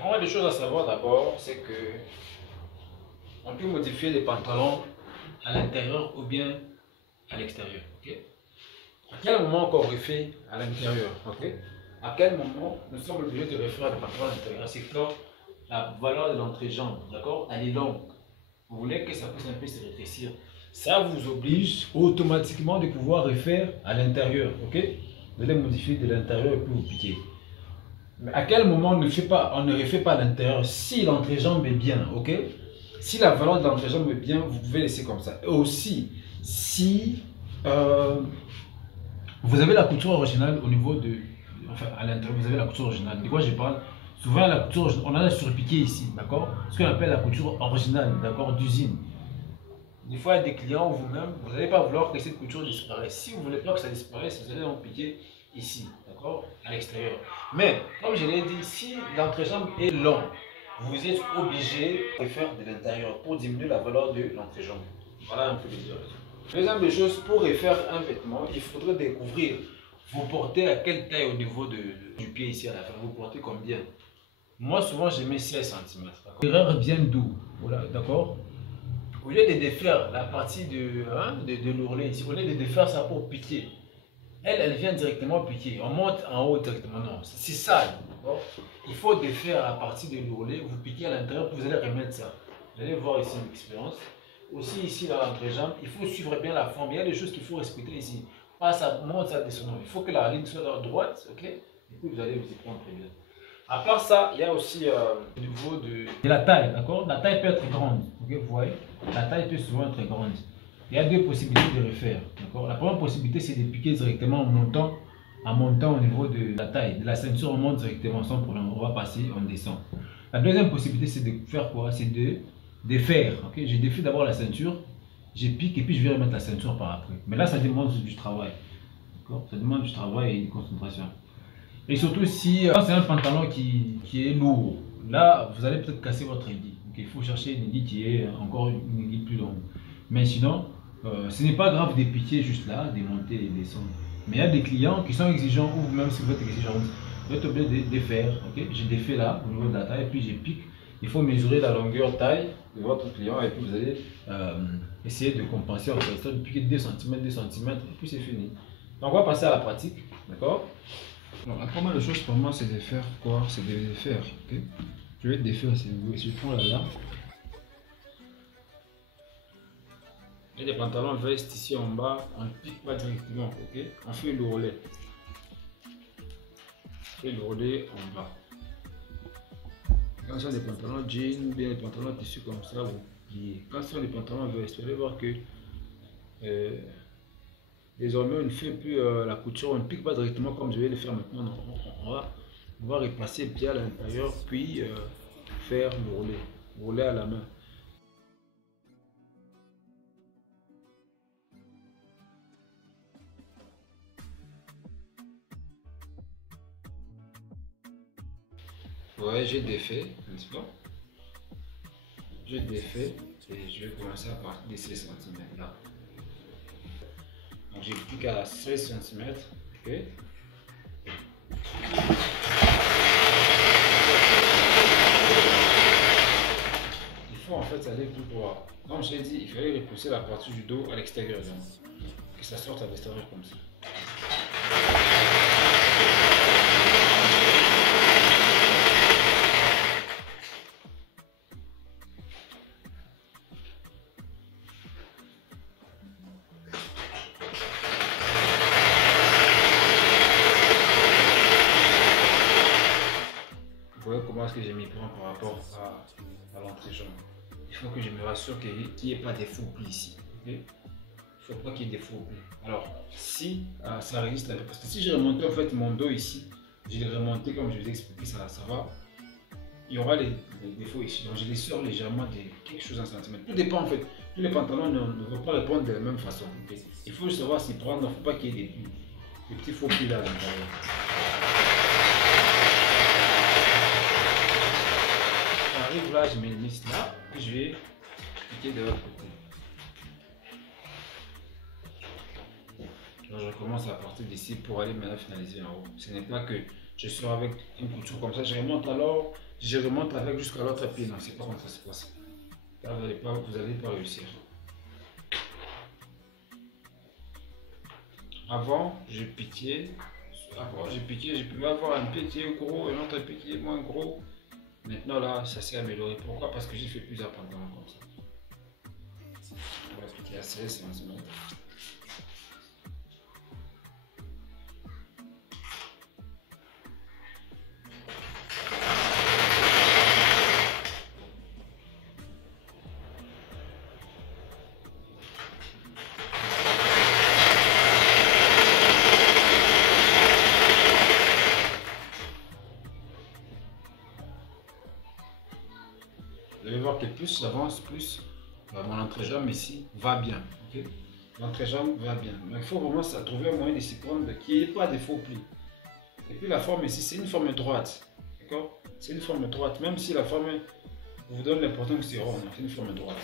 La première des choses à savoir d'abord, c'est que on peut modifier les pantalons à l'intérieur ou bien à l'extérieur. Okay? À quel moment on refait à l'intérieur? Okay? À quel moment nous sommes obligés de refaire les pantalons à l'intérieur? C'est quand la valeur de l'entrejambe, d'accord, elle est longue. Vous voulez que ça puisse un peu se rétrécir. Ça vous oblige automatiquement de pouvoir refaire à l'intérieur. Ok? Vous allez modifier de l'intérieur et puis vous piquer. Mais à quel moment on ne refait pas à l'intérieur si l'entrejambe est bien? Ok? Si la valeur de l'entrejambe est bien, vous pouvez laisser comme ça. Et aussi, si vous avez la couture originale au niveau de. Enfin, à l'intérieur, vous avez la couture originale. De quoi je parle? Souvent, la couture, on a la surpiqué ici, d'accord? Ce qu'on appelle la couture originale, d'accord, d'usine. Des fois, il y a des clients ou vous-même, vous n'allez pas vouloir que cette couture disparaisse. Si vous ne voulez pas que ça disparaisse, vous allez donc piquer ici, d'accord, à l'extérieur. Mais, comme je l'ai dit, si l'entrejambe est long, vous êtes obligé de faire de l'intérieur pour diminuer la valeur de l'entrejambe. Voilà un peu les deux raisons. Deuxième des choses, pour refaire un vêtement, il faudrait découvrir, vous portez à quelle taille au niveau du pied ici à la fin, vous portez combien? Moi, souvent, je mets 16 cm. L'erreur vient d'où? Voilà, d'accord? Au lieu de défaire la partie de l'ourlet ici, au lieu de défaire ça pour piquer, elle vient directement piquer. On monte en haut directement. Non, c'est ça. Il faut défaire la partie de l'ourlet, vous piquez à l'intérieur, vous allez remettre ça. Vous allez voir ici l'expérience. Aussi ici, dans l'entrejambe, il faut suivre bien la forme. Il y a des choses qu'il faut respecter ici. Pas ça monte, ça descend. Il faut que la ligne soit droite, ok? Et puis vous allez vous y prendre très bien. À part ça, il y a aussi au niveau de la taille, d'accord? La taille peut être grande, ok? Vous voyez? La taille peut souvent être grande. Il y a deux possibilités de refaire, d'accord? La première possibilité, c'est de piquer directement en montant au niveau de la taille. De la ceinture, on monte directement sans problème. On va passer, on descend. La deuxième possibilité, c'est de faire quoi? C'est de défaire, ok? Je défie d'abord la ceinture, je pique et puis je vais remettre la ceinture par après. Mais là, ça demande du travail, d'accord? Ça demande du travail et de concentration. Et surtout si c'est un pantalon qui est lourd, là vous allez peut-être casser votre aiguille. Donc il faut chercher une aiguille qui est encore une aiguille plus longue. Mais sinon, ce n'est pas grave de piquer juste là, de monter et descendre. Mais il y a des clients qui sont exigeants, ou même si vous êtes exigeant, vous êtes obligé de défaire. Okay? Je défais là, au niveau de la taille, et puis je pique. Il faut mesurer la longueur taille de votre client, et puis vous allez essayer de compenser en fait ça, de piquer 2 cm, 2 cm, et puis c'est fini. Donc on va passer à la pratique, d'accord? Alors, la première chose pour moi, c'est de faire quoi? C'est de défaire. Okay? Je vais défaire, je prends la lame. Il y a des pantalons vestes ici en bas, on ne pique pas directement, ok? On fait l'ourlet. On fait l'ourlet en bas. Quand ce sont des pantalons jeans ou bien des pantalons tissus comme ça, vous pliez. Quand ce sont des pantalons vestes, vous allez voir que désormais on ne fait plus la couture, on ne pique pas directement comme je vais le faire maintenant. On va repasser bien à l'intérieur, puis faire l'ourlet à la main. Ouais, j'ai défait, n'est-ce pas? J'ai défait et je vais commencer à partir de 16 cm là. Donc j'ai plus qu'à 16 cm, ok? Il faut en fait aller tout droit. Comme je l'ai dit, il fallait repousser la partie du dos à l'extérieur, que ça sorte à l'extérieur comme ça. Vous voyez comment est-ce que j'ai mis prend par rapport à l'entrejambe. Il faut que je me rassure qu'il n'y ait pas de faux plis ici. Okay? Il ne faut pas qu'il y ait des faux plis. Alors, si ça résiste, parce que si j'ai remonté en fait mon dos ici, je l'ai remonté comme je vous ai expliqué, ça va. Il y aura les défauts ici. Donc je les sors légèrement de quelque chose en centimètre. Tout dépend en fait. Tous les pantalons ne vont pas répondre de la même façon. Okay? Il faut savoir s'y prendre. Il ne faut pas qu'il y ait des petits faux plis là à l'intérieur. J'arrive là, je mets une liste là, puis je vais piquer de l'autre côté. Donc je commence à partir d'ici pour aller maintenant finaliser en haut. Ce n'est pas que je sors avec une couture comme ça, je remonte alors, je remonte avec jusqu'à l'autre pied. Non, c'est pas comme ça se passe. Là, vous allez pas réussir. Avant, je piquais. Avant, je pouvais avoir un pied qui est gros et un autre pied qui est moins gros. Maintenant, là, ça s'est amélioré. Pourquoi? Parce que j'ai fait plusieurs pantalons comme ça. On va piquer à 16 cm. Vous allez voir que plus j'avance, plus mon entrejambe ici va bien. Okay? L'entrejambe va bien. Mais il faut vraiment trouver un moyen de s'y prendre qui n'y ait pas de faux plis. Et puis la forme ici, c'est une forme droite. D'accord? C'est une forme droite. Même si la forme vous donne l'impression que c'est rond, c'est une forme droite.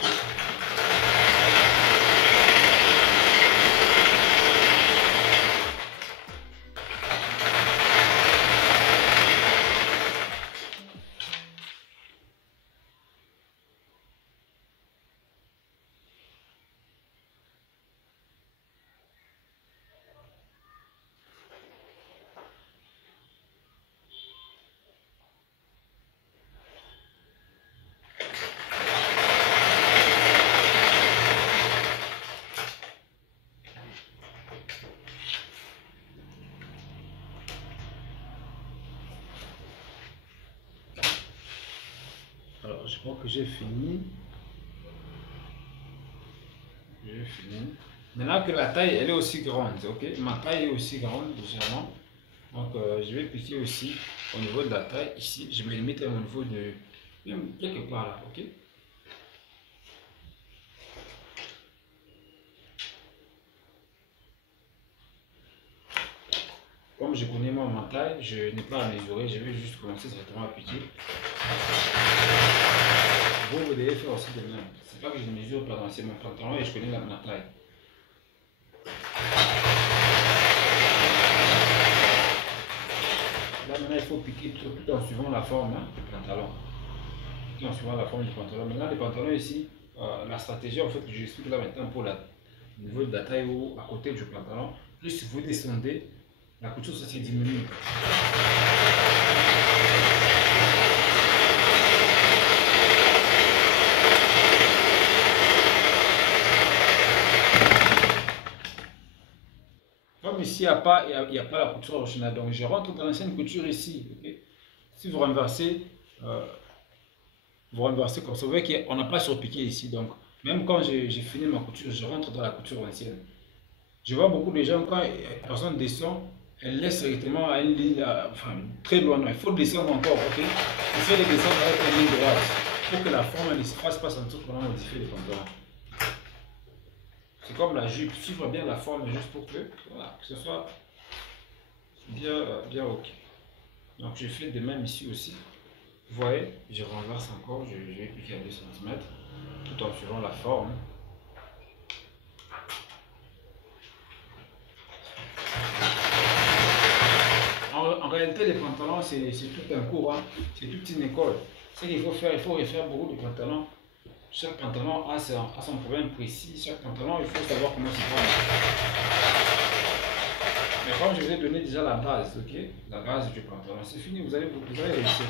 Alors, je crois que j'ai fini. J'ai fini. Maintenant que la taille, elle est aussi grande, ok? Ma taille est aussi grande, légèrement. Donc, je vais piquer aussi au niveau de la taille. Ici, je me limite au niveau de... quelque part là, ok? Comme je connais moi ma taille, je n'ai pas à mesurer, je vais juste commencer directement à piquer. Vous devez faire aussi de même. C'est pas que je mesure, pardon, c'est mon pantalon et je connais ma taille. Là maintenant il faut piquer tout en suivant la forme du pantalon. Tout en suivant la forme du pantalon. Maintenant les pantalons ici, la stratégie en fait que je explique là maintenant pour le niveau de la taille ou à côté du pantalon, plus vous descendez, la couture ça se diminue. Comme ici, il n'y a pas la couture originale, donc je rentre dans l'ancienne couture ici. Okay? Si vous renversez comme ça, vous voyez qu'on n'a pas surpiqué ici. Donc, même quand j'ai fini ma couture, je rentre dans la couture ancienne. Je vois beaucoup de gens, quand la personne descend, elle laisse directement à une ligne, enfin, très loin. Il faut descendre encore, ok? Il faut descendre avec une ligne droite pour que la forme ne se fasse pas sentir qu'on a modifié les pantalons. C'est comme la jupe, suivre bien la forme juste pour que, voilà, que ce soit bien ok. Donc je fais de même ici aussi. Vous voyez, je renverse encore, je vais piquer à 2 cm tout en suivant la forme. En réalité, les pantalons, c'est tout un cours, hein. C'est toute une école. Ce qu'il faut faire, il faut refaire beaucoup de pantalons. Chaque pantalon a son problème précis. Chaque pantalon, il faut savoir comment se prendre. Mais comme je vous ai donné déjà la base, ok? La base du pantalon, c'est fini, vous allez réussir.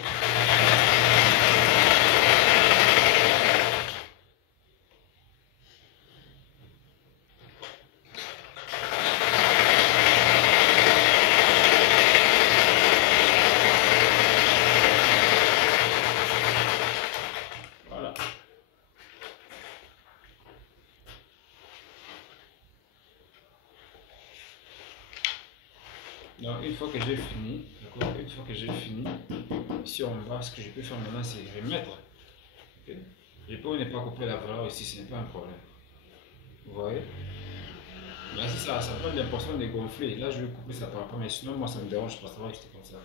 Voilà. Donc une fois que j'ai fini, d'accord, une fois que j'ai fini, ici en bas, ce que je peux faire maintenant, c'est remettre. Okay? Je peux ne pas couper la valeur ici, ce n'est pas un problème. Vous voyez? Là, si ça donne l'impression de gonfler, là je vais couper ça par rapport, mais sinon moi ça me dérange pas, ça va rester comme ça.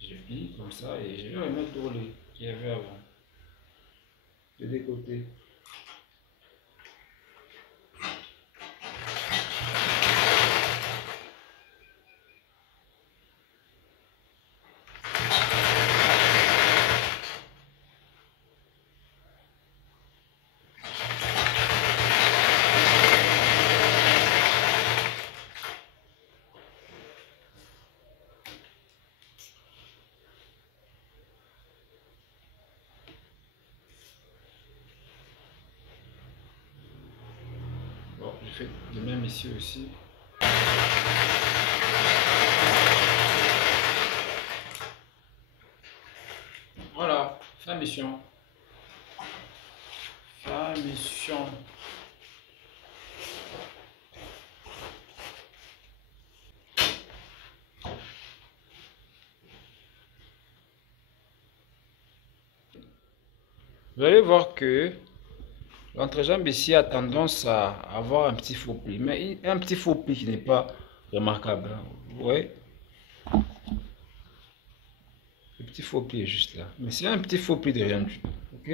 Je plie comme ça et je vais remettre le relais qu'il y avait avant. De des côtés. faites de même ici aussi. Voilà, fin mission. Fin mission. Vous allez voir que l'entrejambe ici a tendance à avoir un petit faux pli, mais un petit faux pli qui n'est pas remarquable. Hein. Vous voyez? Le petit faux pli est juste là. Mais c'est un petit faux pli de rien du tout. Ok?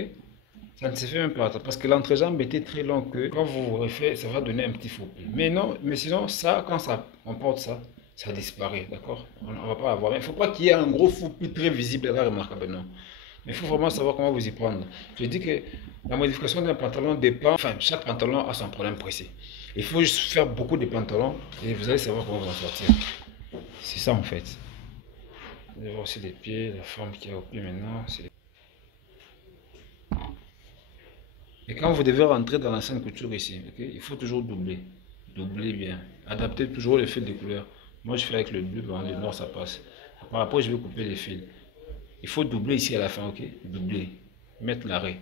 Ça ne se fait même pas parce que l'entrejambe était très long que quand vous refaites, ça va donner un petit faux pli. Mais non, mais sinon, ça, quand ça, on porte ça, ça disparaît. D'accord? On ne va pas avoir. Mais il ne faut pas qu'il y ait un gros faux pli très visible et remarquable. Non. Mais il faut vraiment savoir comment vous y prendre. Je dis que la modification d'un pantalon dépend, enfin, chaque pantalon a son problème précis. Il faut juste faire beaucoup de pantalons et vous allez savoir comment vous en sortir. C'est ça en fait. Vous allez voir aussi les pieds, la forme qu'il y a au pied maintenant. Et quand vous devez rentrer dans la scène couture ici, okay, il faut toujours doubler. Doubler bien. Adapter toujours les fils de couleur. Moi je fais avec le bleu, dans le noir ça passe. Par rapport, je vais couper les fils. Il faut doubler ici à la fin, ok? Doubler. Mettre l'arrêt.